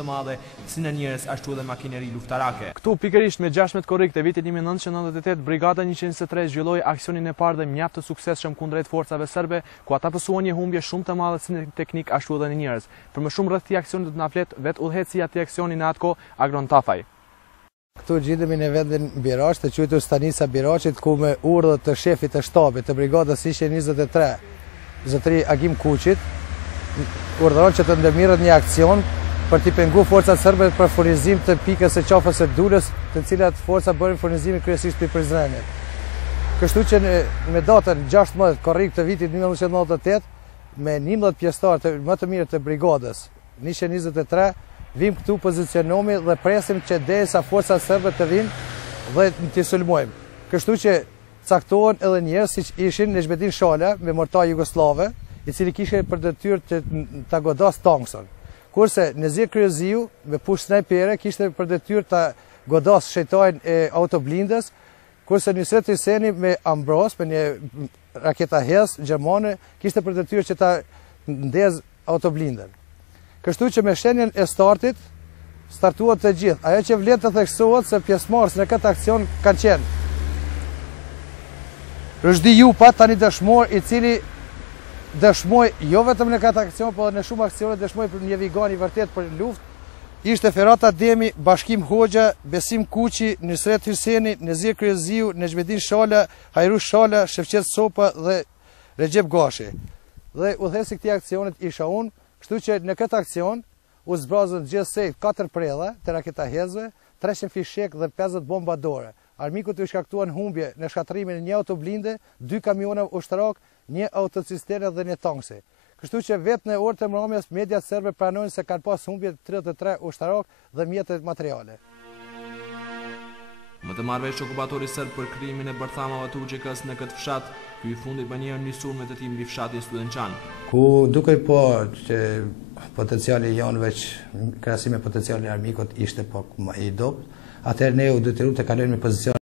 të madhe si në njerëz ashtu edhe makineri luftarake. Këtu pikërisht me 16 korrik të vitit 1998, Brigada 123 zhvilloi aksionin e parë dhe mjaft të suksesshëm kundrejt forcave serbe, ku ata pësuan një humbje shumë të madhe si në teknik ashtu edhe në njerëz. Për më shumë rreth këtij aksioni do të na flet vetë udhëheqësi i atij aksioni në atë kohë, Agron Tafaj. Këtu gjendemi në vendin Biraç, të quajtur stanica Biraçit, ku me urdhër të shefit të shtabit të brigadës 123, zotëri Agim Kuçit, urdhëron që të ndërmirret një aksion për t'i pengu forcat serbe për furnizim të pikës së qafës së Dulës, të cilat forca bërin furnizimin kryesisht për Prizrenit. Kështu që me datën 16 korrik të vitit 1998, me 11 pjesëtar më të mirë të brigadës 123, vim këtu pozicionomi dhe presim që derisa forcat serbe të vinë dhe t'i sulmojmë. Kështu që caktohen edhe njerëz siç ishin Nezhmedin Shala me mortar jugoslave, i cili kishte për detyrë ta godas tankson. Kurse Nezir Kryeziu me push snajpere kishte për detyrë ta godas shejtarin e autoblindës, kurse Nusret Hyseni me Ambros, me një raketa Hes gjermane, kishte për detyrë që ta ndez autoblindën. Kështu që me shenjen e startit, startuat të gjithë. Ajo që vlen të theksohet se pjesëmarrës në këtë aksion kanë qenë Rëshdi Jupa, tani dëshmor, i cili dëshmoj jo vetëm në këtë aksion, por në shumë aksione dëshmoj për një vigan i vërtet për luftë. Ishte Ferata Demi, Bashkim Hoxha, Besim Kuçi, Nusret Hyseni, Nezir Kryeziu, Nezhmedin Shala, Hajrush Shala, Shefqet Sopa dhe Recep Gashi. Dhe udhëheqësi i këtij aksionit isha unë. Kështu që në këtë aksion u zbrazën gjithsej 4 prella të raketa Hezve, 300 fishek dhe 50 bomba dore. Armikut u shkaktuan humbje në shkatrimin e një autoblinde, 2 kamiona ushtarak, një autocisterne dhe një tankse. Kështu që vetë në orë të mbrëmjes mediat serbe pranojnë se kanë pas humbje 33 ushtarak dhe mjete materiale. Më të marrëvesh okupatori serb për krijimin e bërthamave të UÇK-s në këtë fshat, ky i fundit më njëherë nisur me të tim mbi fshatin Studençan. Ku duke po që potenciali jonë veç krahasim me potencialin e armikut ishte po më i dobët, atëherë ne u detyruam të kalojmë në pozicion